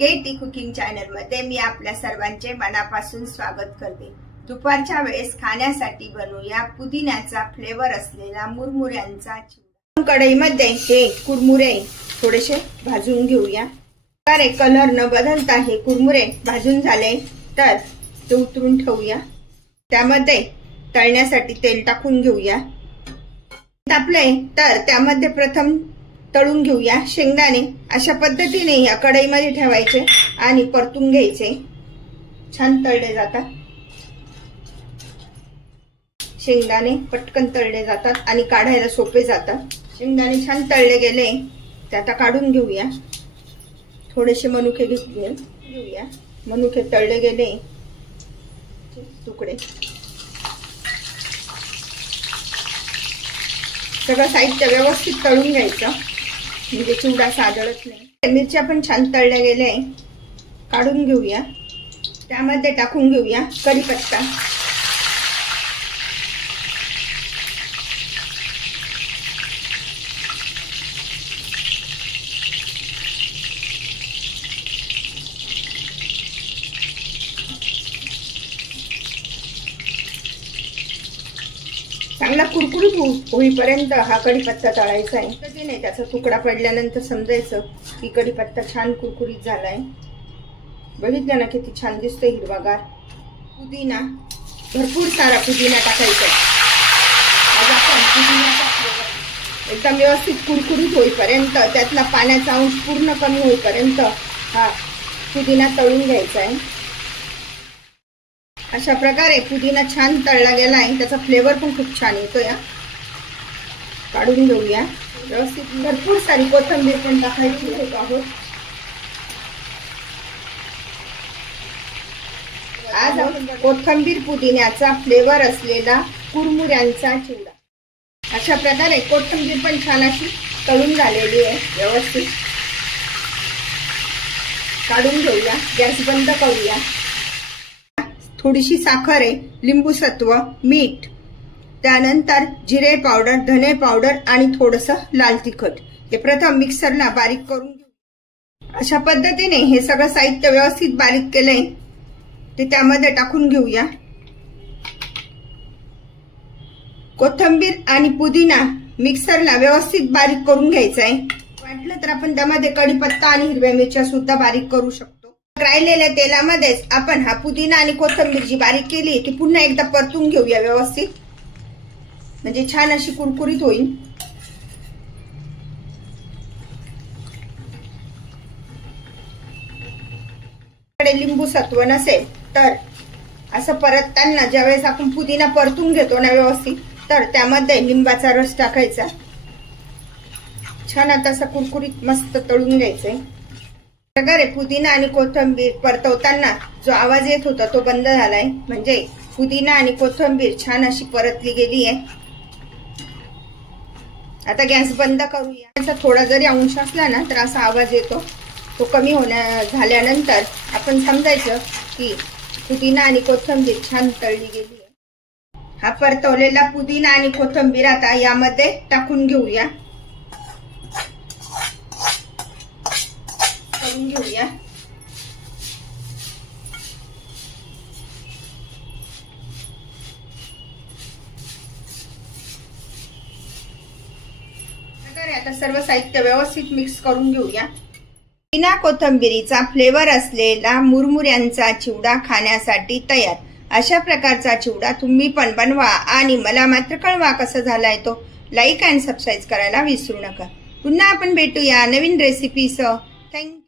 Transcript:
Katy cooking channel मध्ये मी आपल्या सर्वांचे मनापासून स्वागत करते। दुपारच्या वेळेस खाण्यासाठी बनवूया पुदिन्याचा फ्लेवर असलेला मुरमुऱ्यांचा चिवडा। कढईमध्ये हे कुरमुरे थोडेसे भाजून घेऊया। तर कलर न बदलता हे कुरमुरे भाजून झाले तर ते उतरून ठेवूया। त्यामध्ये तळण्यासाठी तेल टाकून घेऊया। तापले तर त्यामध्ये प्रथम तळून घेऊया शेंगदाणे। अशा पद्धतीने या कढईमध्ये ठेवायचे आणि परतून घ्यायचे। छान तळले जातात शेंगदाणे, पटकन तळले जातात आणि काढायला सोपे जातात। शेंगदाणे छान तळले गेले ते आता काढून घेऊया। थोडेसे मनुके घेऊया। मनुके तळले गेले तुकडे सगळं साहित्य व्यवस्थित तळून घ्यायचं म्हणजे चिवडा सादळत नाही। मिरच्या पण छान तळल्या गेले काढून घेऊया। त्यामध्ये टाकून घेऊया कढीपत्ता। चांगला कुरकुरीत होईपर्यंत हा कढीपत्ता तळायचा आहे। त्याने त्याचा तुकडा पडल्यानंतर समजायचं की कढीपत्ता छान कुरकुरीत झालाय। बघितलं ना किती छान दिसतोय हिरवागार। पुदिना, भरपूर सारा पुदिना टाकायचा। आज आपण पुदिन्याचा फ्लेवर एकदम व्यवस्थित कुरकुरीत होईपर्यंत, त्यातला पाण्याचा अंश पूर्ण कमी होईपर्यंत हा पुदिना तळून घ्यायचा आहे। अशा प्रकारे पुदिना छान तळला गेला आहे। त्याचा फ्लेवर पण खूप छान येतोय। काढून घेऊया व्यवस्थित। भरपूर सारी कोथिंबीर पण टाकायची आहे। आज आपण कोथिंबीर पुदिन्याचा फ्लेवर असलेला कुरमुऱ्यांचा चिवडा। अशा प्रकारे कोथिंबीर पण छान अशी तळून झालेली आहे व्यवस्थित। काढून घेऊया, गॅस बंद करूया। थोडीशी साखर आहे, लिंबू सत्व, मीठ, त्यानंतर जिरे पावडर, धने पावडर आणि थोडंसं लाल तिखट हे प्रथम मिक्सरला बारीक करून घेऊ। अशा पद्धतीने हे सगळं साहित्य व्यवस्थित बारीक केलंय ते त्यामध्ये टाकून घेऊया। कोथिंबीर आणि पुदिना मिक्सरला व्यवस्थित बारीक करून घ्यायचा आहे। वाटलं तर आपण त्यामध्ये कढीपत्ता आणि हिरव्या मिरच्या सुद्धा बारीक करू शकतो। राहिलेल्या तेलामध्येच आपण हा पुदिना आणि कोथिंबीर जी बारीक केली ती पुन्हा एकदा परतून घेऊया व्यवस्थित, म्हणजे छान अशी कुरकुरीत होईल। लिंबू सत्व नसेल तर असं परतताना ज्यावेळेस आपण पुदिना परतून घेतो ना व्यवस्थित, तर त्यामध्ये लिंबाचा रस टाकायचा। छान आता असं कुरकुरीत मस्त तळून घ्यायचंय। प्रकारे पुदिना आणि कोथिंबीर परतवताना जो आवाज येत होता तो बंद झालाय, म्हणजे पुदिना आणि कोथिंबीर छान अशी परतली गेली आहे। आता गॅस बंद करूया। त्याचा थोडा जरी अंश असला ना तर असा आवाज येतो, तो कमी झाल्यानंतर आपण समजायचं की पुदिना आणि कोथिंबीर छान तळली गेली आहे। हा परतवलेला पुदिना आणि कोथिंबीर आता यामध्ये टाकून घेऊया। घेऊया आता सर्व साहित्य व्यवस्थित मिक्स करून घेऊया। बिना कोथिंबीरीचा फ्लेवर असलेला मुरमुऱ्यांचा चिवडा खाण्यासाठी तयार। अशा प्रकारचा चिवडा तुम्ही पण बनवा आणि मला मात्र कळवा कसा झालाय तो। लाईक आणि सबस्क्राईब करायला विसरू नका। पुन्हा आपण भेटूया नवीन रेसिपीसह। थँक्यू।